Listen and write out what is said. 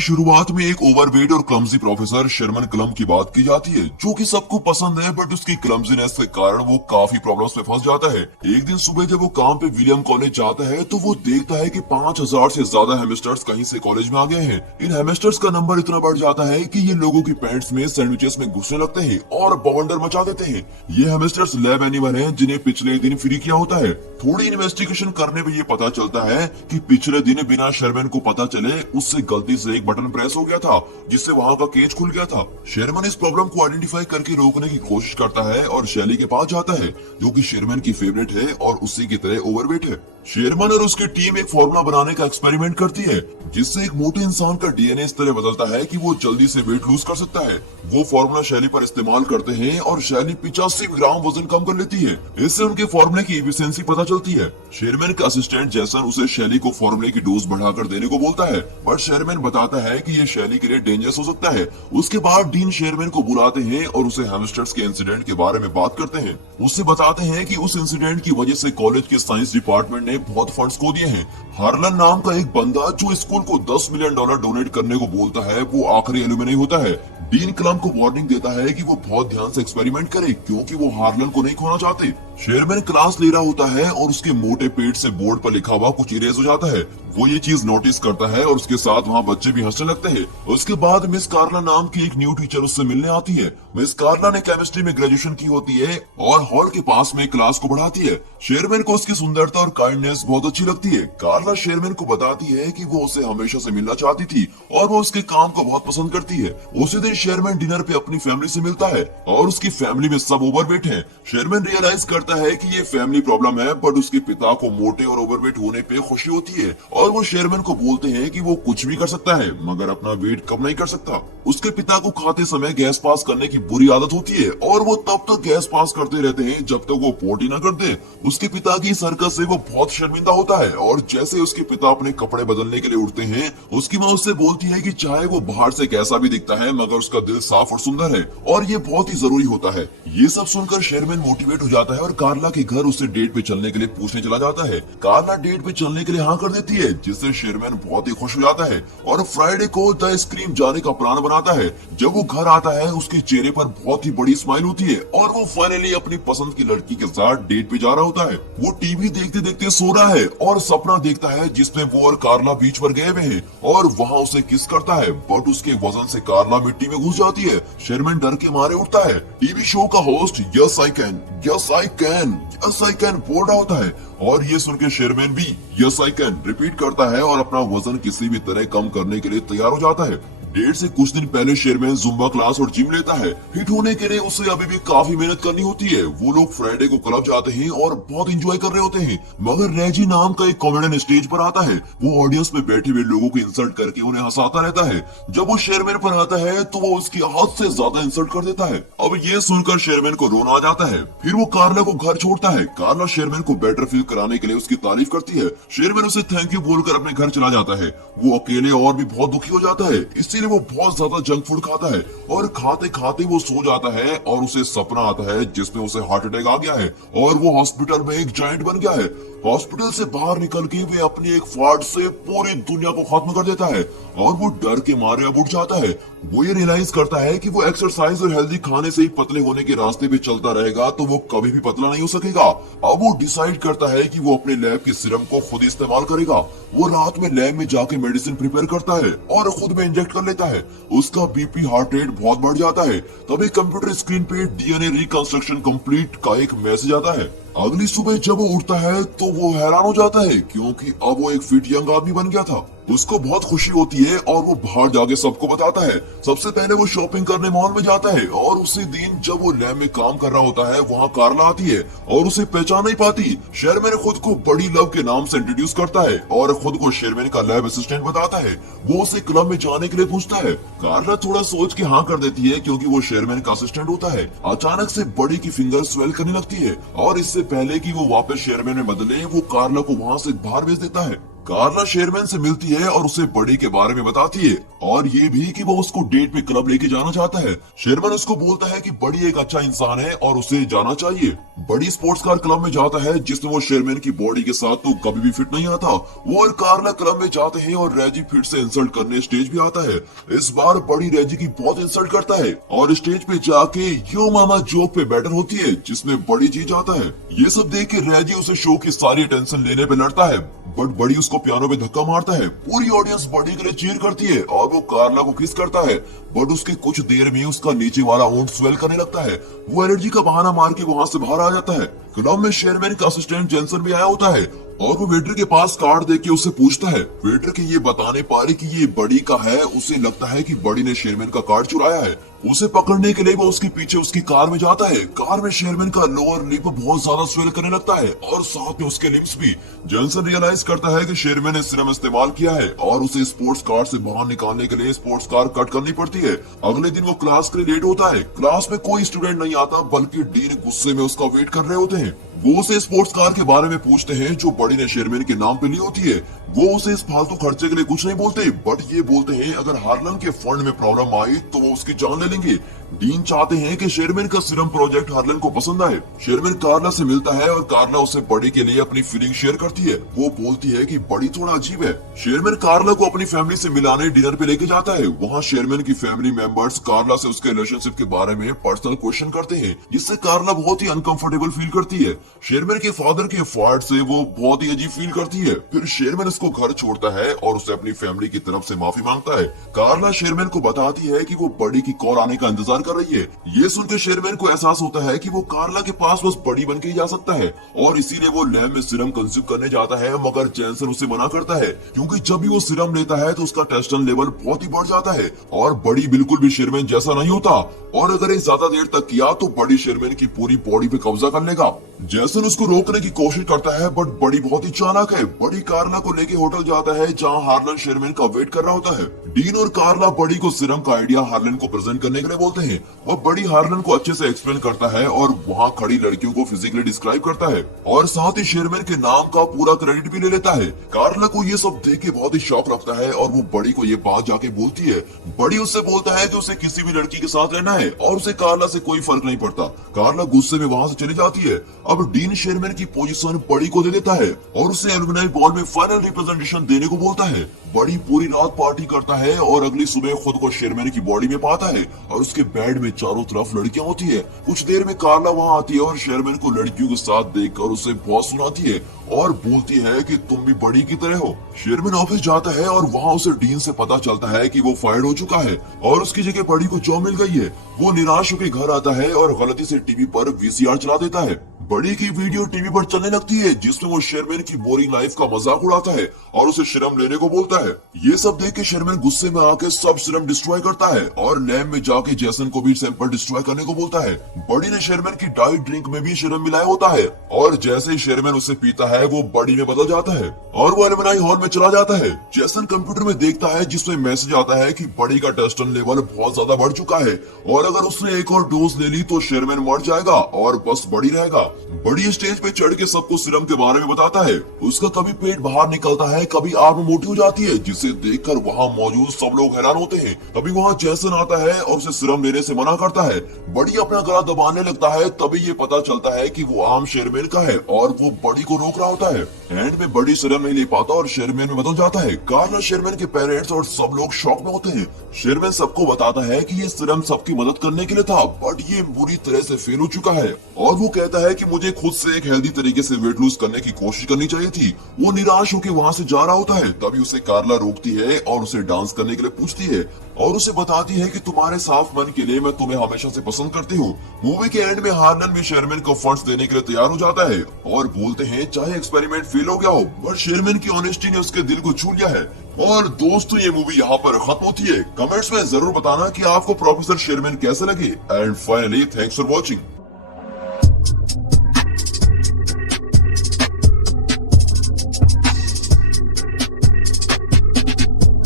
शुरुआत में एक ओवरवेट और क्लमजी प्रोफेसर शर्मन क्लम की बात की जाती है, जो कि सबको पसंद है, बट उसकी क्लमजीनेस के कारण वो काफी प्रॉब्लम्स में फंस जाता है। एक दिन सुबह जब वो काम पे विलियम कॉलेज जाता है तो वो देखता है कि 5000 से ज्यादा हेमस्टर्स कहीं से कॉलेज में आ गए हैं। इन हेमस्टर्स का नंबर इतना बढ़ जाता है कि ये लोगों की पैंट्स में सैंडविचेस में घुसने लगते हैं और बवंडर मचा देते हैं। ये हेमस्टर्स लैब एनिमल हैं जिन्हें पिछले दिन फ्री किया होता है। थोड़ी इन्वेस्टिगेशन करने पे ये पता चलता है कि पिछले दिन बिना शर्मन को पता चले उससे गलती से एक बटन प्रेस हो गया था, जिससे वहाँ का केज खुल गया था। शेरमन इस प्रॉब्लम को आइडेंटिफाई करके रोकने की कोशिश करता है और शैली के पास जाता है, जो कि शेरमन की फेवरेट है और उसी की तरह ओवरवेट है। शेरमन और उसकी टीम एक फॉर्मूला बनाने का एक्सपेरिमेंट करती है, जिससे एक मोटे इंसान का डीएनए इस तरह बदलता है कि वो जल्दी से वेट लूज कर सकता है। वो फॉर्मूला शैली पर इस्तेमाल करते हैं और शैली 85 ग्राम वजन कम कर लेती है। इससे उनके फॉर्मूले की एफिशिएंसी पता चलती है। शेरमैन का असिस्टेंट जैसन उसे शैली को फॉर्मूले की डोज बढ़ाकर देने को बोलता है, बट शेरमैन बताता है कि ये शैली के लिए डेंजरस हो सकता है। उसके बाद डीन शेरमैन को बुलाते हैं और उसे हैमस्टर्स के इंसिडेंट के बारे में बात करते हैं। उससे बताते हैं कि उस इंसिडेंट की वजह से कॉलेज के साइंस डिपार्टमेंट ने बहुत फंड्स खो दिए हैं। हार्लन नाम का एक बंदा जो स्कूल को $10 मिलियन डोनेट करने को बोलता है, वो आखिरी एल्यूमिनी होता है। डीन क्लम को वार्निंग देता है कि वो बहुत ध्यान से एक्सपेरिमेंट करे, क्योंकि वो हार्लन को नहीं खोना चाहते। शेरमैन क्लास ले रहा होता है और उसके मोटे पेट से बोर्ड पर लिखा हुआ कुछ इरेज हो जाता है। वो ये चीज नोटिस करता है और उसके साथ वहाँ बच्चे भी हंसने लगते हैं। उसके बाद मिस कार्ला नाम की एक न्यू टीचर उससे मिलने आती है। मिस कार्ला ने केमिस्ट्री में ग्रेजुएशन की होती है और हॉल के पास में क्लास को बढ़ाती है। शेरमैन को उसकी सुंदरता और काइंडनेस बहुत अच्छी लगती है। कार्ला शेरमैन को बताती है कि वो उसे हमेशा से मिलना चाहती थी और वो उसके काम को बहुत पसंद करती है। उसी दिन शेरमैन डिनर पे अपनी फैमिली से मिलता है और उसकी फैमिली में सब ओवरवेट हैं। शेरमैन रियलाइज करता है कि ये फैमिली प्रॉब्लम है, बट उसके पिता को मोटे और ओवरवेट होने पे खुशी होती है और वो शेरमैन को बोलते हैं कि वो कुछ भी कर सकता है, मगर अपना वेट कम नहीं कर सकता। उसके पिता को खाते समय गैस पास करने की बुरी आदत होती है और वो तब तक गैस पास करते रहते हैं जब तक वो पोटी न कर दे। उसके पिता की इस हरकत से वो बहुत शर्मिंदा होता है और जैसे उसके पिता अपने कपड़े बदलने के लिए उठते हैं, उसकी माँ उससे बोलती है कि चाहे वो बाहर से कैसा भी दिखता है, मगर उसका दिल साफ और सुंदर है और ये बहुत ही जरूरी होता है। ये सब सुनकर शेरमैन मोटिवेट हो जाता है और कार्ला के घर उससे डेट पे चलने के लिए पूछने चला जाता है। कार्ला डेट पे चलने के लिए हाँ कर देती है, जिससे शेरमैन बहुत ही खुश हो जाता है और फ्राइडे को द स्क्रीम जाने का प्लान बनाता है। जब वो घर आता है, उसके चेहरे पर बहुत ही बड़ी स्माइल होती है और वो फाइनली अपनी पसंद की लड़की के साथ डेट पे जा रहा होता है। वो टीवी देखते देखते सो रहा है और सपना देखता है जिसमें वो और कार्ला बीच पर गए हुए हैं और वहाँ उसे किस करता है, बट उसके वजन से कार्ला मिट्टी में घुस जाती है। शेरमैन डर के मारे उठता है। टीवी शो का host yes I can, yes I can, yes I can बोल रहा होता है और ये सुन के शेरमैन भी यस आई कैन रिपीट करता है और अपना वजन किसी भी तरह कम करने के लिए तैयार हो जाता है। डेट से कुछ दिन पहले शेरमैन जुम्बा क्लास और जिम लेता है। हिट होने के लिए उसे अभी भी काफी मेहनत करनी होती है। वो लोग फ्राइडे को क्लब जाते हैं और बहुत एंजॉय कर रहे होते हैं, मगर रेजी नाम का एक कॉमेडियन स्टेज पर आता है। वो ऑडियंस में बैठे हुए लोगों को इंसल्ट करके उन्हें हंसाता रहता है। जब वो शेरमैन पर आता है तो वो उसकी हद से ज्यादा इंसल्ट कर देता है। अब ये सुनकर शेरमैन को रोना आ जाता है। फिर वो कार्ला को घर छोड़ता है। कार्ला शेरमैन को बेटर फील कराने के लिए उसकी तारीफ करती है। शेरमैन उसे थैंक यू बोलकर अपने घर चला जाता है। वो अकेले और भी बहुत दुखी हो जाता है, इसीलिए वो बहुत ज्यादा जंक फूड खाता है और खाते खाते वो सो जाता है और उसे सपना आता है जिसमें उसे हार्ट अटैक आ गया है और वो हॉस्पिटल में एक जायंट बन गया है। हॉस्पिटल से बाहर निकल के वे अपनी एक फाड़ से पूरी दुनिया को खत्म कर देता है और वो डर के मारे अब उठ जाता है। वो ये रियलाइज करता है कि वो एक्सरसाइज और हेल्दी खाने से ही पतले होने के रास्ते पे चलता रहेगा तो वो कभी भी पतला नहीं हो सकेगा। अब वो डिसाइड करता है कि वो अपने लैब के सीरम को खुद इस्तेमाल करेगा। वो रात में लैब में जाके मेडिसिन प्रिपेयर करता है और खुद में इंजेक्ट कर लेता है। उसका बीपी हार्ट रेट बहुत बढ़ जाता है। तभी कंप्यूटर स्क्रीन पे डीएनए रिकंस्ट्रक्शन कंप्लीट का एक मैसेज आता है। अगली सुबह जब वो उठता है तो वो हैरान हो जाता है, क्योंकि अब वो एक फिट यंग आदमी बन गया था। उसको बहुत खुशी होती है और वो बाहर जाके सबको बताता है। सबसे पहले वो शॉपिंग करने मॉल में जाता है और उसी दिन जब वो लैब में काम कर रहा होता है, वहाँ कार्ला आती है और उसे पहचान नहीं पाती। शेरमैन खुद को बड़ी लव के नाम से इंट्रोड्यूस करता है और खुद को शेरमैन का लैब असिस्टेंट बताता है। वो उसे क्लब में जाने के लिए पूछता है। कार्ला थोड़ा सोच के हाँ कर देती है, क्योंकि वो शेरमैन का असिस्टेंट होता है। अचानक से बड़ी की फिंगर स्वेल करने लगती है और इससे पहले कि वो वापस शेरमैन में बदले, वो कार्ला को वहाँ से बाहर भेज देता है। कार्ला शेरमैन से मिलती है और उसे बड़ी के बारे में बताती है और ये भी कि वो उसको डेट पे क्लब लेके जाना चाहता है। शेरमैन उसको बोलता है कि बड़ी एक अच्छा इंसान है और उसे जाना चाहिए। बड़ी स्पोर्ट्स कार क्लब में जाता है जिसमें वो शेरमैन की बॉडी के साथ तो कभी भी फिट नहीं आता। वो और कार्ला क्लब में जाते हैं और रेजी फिर से इंसल्ट करने स्टेज पे आता है। इस बार बड़ी रेजी की बहुत इंसल्ट करता है और स्टेज पे जाके यो मामा जोक पे बैटर होती है जिसमें बड़ी जीत जाता है। ये सब देख के रेजी उसे शो की सारी अटेंशन लेने पे लड़ता है, बट बड़ी उसको पियानो पे धक्का मारता है। पूरी ऑडियंस बड़ी के लिए चीयर करती है और वो कार्ला को किस करता है, बट उसके कुछ देर में उसका नीचे वाला ऊंट स्वेल करने लगता है। वो एनर्जी का बहाना मार के वहां से बाहर आ जाता है। क्लब में शेरमैन का असिस्टेंट जेंसन भी आया होता है और वो वेटर के पास कार्ड देके उससे पूछता है। वेटर के ये बताने पारे कि ये बड़ी का है, उसे लगता है कि बड़ी ने शेरमैन का कार्ड चुराया है। उसे पकड़ने के लिए वो उसके पीछे उसकी कार में जाता है। कार में शेरमैन का लोअर लिप बहुत ज्यादा स्वेल करने लगता है और साथ में उसके लिप्स भी। जेंसन रियलाइज करता है कि शेरमैन ने सिरम इस्तेमाल किया है और उसे स्पोर्ट्स कार से बाहर निकालने के लिए स्पोर्ट्स कार कट करनी पड़ती है। अगले दिन वो क्लास के लिए लेट होता है। क्लास में कोई स्टूडेंट नहीं आता बल्कि डीन गुस्से में उसका वेट कर रहे होते हैं। वो उसे स्पोर्ट्स कार के बारे में पूछते हैं जो बड़ी ने शेरमैन के नाम पे ली होती है। वो उसे इस फालतू खर्चे के लिए कुछ नहीं बोलते, बट ये बोलते हैं अगर हार्लन के फंड में प्रॉब्लम आई तो वो उसकी जान ले लेंगे। डीन चाहते हैं कि शेरमैन का सीरम प्रोजेक्ट हार्लन को पसंद आए। शेरमैन कार्ला से मिलता है और कार्ला उसे बड़ी के लिए अपनी फीलिंग शेयर करती है। वो बोलती है कि बड़ी थोड़ा अजीब है। शेरमैन कार्ला को अपनी फैमिली से मिलाने डिनर पे लेके जाता है। वहाँ शेरमैन की फैमिली मेंबर्स कार्ला से उसके रिलेशनशिप के बारे में पर्सनल क्वेश्चन करते हैं, जिससे कार्ला बहुत ही अनकंफर्टेबल फील करती है। शेरमैन के फादर के फाड़ से वो बहुत ही अजीब फील करती है। फिर शेरमैन उसको घर छोड़ता है और उसे अपनी फैमिली की तरफ से माफी मांगता है। कार्ला शेरमैन को बताती है कि वो बड़ी की कॉल आने का इंतजार कर रही है। ये सुनकर शेरमैन को एहसास होता है कि वो कार्ला के पास बस बड़ी बन के ही जा सकता है और इसीलिए वो लैब में सीरम कंज्यूम करने जाता है, मगर जेंसन उसे मना करता है क्योंकि जब भी वो सीरम लेता है तो उसका टेस्टोस्टेरोन लेवल बहुत ही बढ़ जाता है और बड़ी बिल्कुल भी शेरमैन जैसा नहीं होता और अगर ये ज्यादा देर तक किया तो बड़ी शेरमैन की पूरी बॉडी पे कब्जा कर लेगा। जेसन उसको रोकने की कोशिश करता है बट बड़ी बहुत ही चालाक है। बड़ी कार्ला को लेके होटल जाता है जहाँ हार्लन शेरमैन का वेट कर रहा होता है। डीन और कार्ला बड़ी को सीरम का आइडिया हार्लन को प्रेजेंट करने के लिए बोलते हैं और बड़ी हार्लन को अच्छे से एक्सप्लेन करता है और वहाँ खड़ी लड़कियों को फिजिकली डिस्क्राइब करता है और साथ ही शेरमैन के नाम का पूरा क्रेडिट भी ले लेता है। कार्ला को ये सब देख के बहुत ही शौक लगता है और वो बड़ी को ये बात जाके बोलती है। बड़ी उससे बोलता है कि उसे किसी भी लड़की के साथ रहना है और उसे कार्ला से कोई फर्क नहीं पड़ता। कार्ला गुस्से में वहाँ से चली जाती है। अब डीन शेरमैन की पोजीशन बड़ी को दे देता है और उसे एलुमनाई बॉल में फाइनल रिप्रेजेंटेशन देने को बोलता है। बड़ी पूरी रात पार्टी करता है और अगली सुबह खुद को शेरमैन की बॉडी में पाता है और उसके बेड में चारों तरफ लड़कियां होती है। कुछ देर में कार्ला वहाँ आती है और शेरमैन को लड़कियों के साथ देखकर उसे बहुत सुनाती है और बोलती है कि तुम भी बड़ी की तरह हो। शेरमैन ऑफिस जाता है और वहाँ उसे डीन से पता चलता है कि वो फायर्ड हो चुका है और उसकी जगह बड़ी को जॉब मिल गई है। वो निराश होकर घर आता है और गलती से टीवी पर वीसीआर चला देता है। बड़ी की वीडियो टीवी पर चलने लगती है जिसमें वो शेरमैन की बोरिंग लाइफ का मजाक उड़ाता है और उसे सीरम लेने को बोलता है। ये सब देख के शेरमैन गुस्से में आके सब सीरम डिस्ट्रॉय करता है और लैब में जाके जेसन को भी सैंपल डिस्ट्रॉय करने को बोलता है। बड़ी ने शेरमैन की डाइट ड्रिंक में भी सीरम मिलाया होता है और जैसे ही शेरमैन उसे पीता है वो बड़ी में बदल जाता है और वो एलुमनाई हॉल में चला जाता है। जेसन कंप्यूटर में देखता है जिसमें मैसेज आता है कि बड़ी का टेस्टोस्टेरोन लेवल बहुत ज्यादा बढ़ चुका है और अगर उसने एक और डोज ले ली तो शेरमैन मर जाएगा और बस बड़ी रहेगा। बड़ी स्टेज पे चढ़ के सबको सीरम के बारे में बताता है। उसका कभी पेट बाहर निकलता है, कभी आर्म मोटी हो जाती है, जिसे देखकर वहाँ मौजूद सब लोग हैरान होते हैं। तभी वहाँ जेसन आता है और उसे सीरम लेने से मना करता है। बड़ी अपना गला दबाने लगता है, तभी ये पता चलता है कि वो आम शेरमैन का है और वो बड़ी को रोक रहा होता है। एंड में बड़ी सीरम नहीं ले पाता और शेरमैन में बदल जाता है। कार्ला शेरमैन के पेरेंट्स और सब लोग शॉक में होते हैं। शेरमैन सबको बताता है कि ये सीरम सबकी मदद करने के लिए था बट ये बुरी तरह से फेल हो चुका है और वो कहता है कि मुझे खुद से एक हेल्दी तरीके से वेट लूज करने की कोशिश करनी चाहिए थी। वो निराश होकर वहाँ से जा रहा होता है। तभी उसे कार्ला रोकती है और उसे डांस करने के लिए पूछती है और उसे बताती है कि तुम्हारे साफ मन के लिए मैं तुम्हें हमेशा से पसंद करती हूँ। मूवी के एंड में हार्लन भी शेरमैन को फंड्स देने के लिए तैयार हो जाता है और बोलते हैं चाहे एक्सपेरिमेंट फेल हो गया हो बट शेरमैन की ऑनेस्टी ने उसके दिल को छू लिया है। और दोस्तों ये मूवी यहाँ पर खत्म होती है। कमेंट्स में जरूर बताना कि आपको प्रोफेसर शेरमैन कैसे लगे and finally thanks for watching.